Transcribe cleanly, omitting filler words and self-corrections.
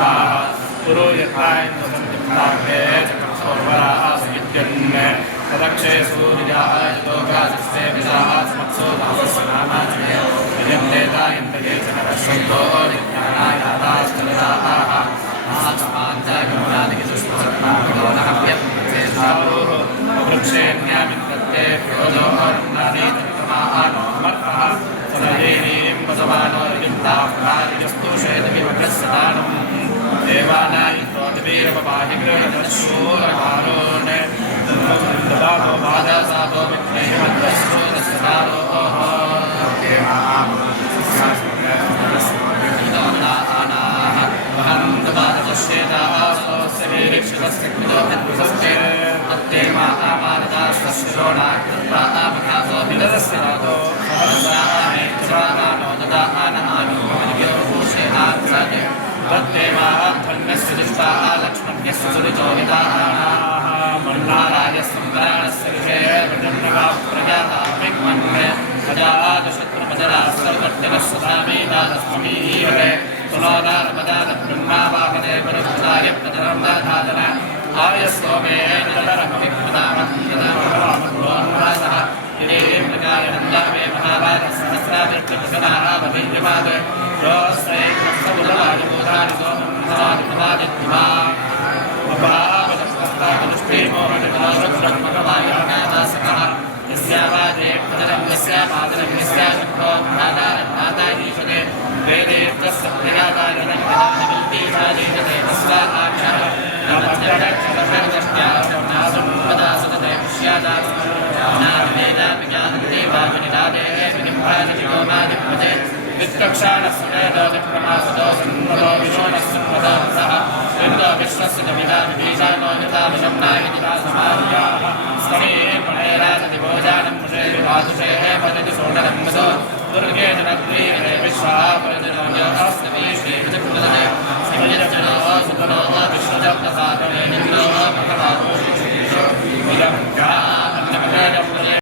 स्वाहा कुरु यत्रायन्द्रसंयुक्ताग्रे चक्रसोपरासविद्यन्ने तदक्षे सूर्याय लोकास्ते विजास्मत्सो दासस्य नामाचने यन्देतायन्दे चक्रसन्तो नित्यानाय दाताश्चलदाः आत्माञ्चागमनादिकिसुष्मसत्तागोनहव्यत्तेषारोः वृक्षेऽन्यामित्रत्ते प्रोजोऽरुणानि तत्तमानो मर्तः सदयेनीं वसवानो यिन्दाप्रादिस्तुषेदविभग्रस्सदानम् देवानायित्रोतिवीरपपाहि गृहदशूरकारोणे ददातो वादासातो मित्रैमद्रस्योदस्सदारोः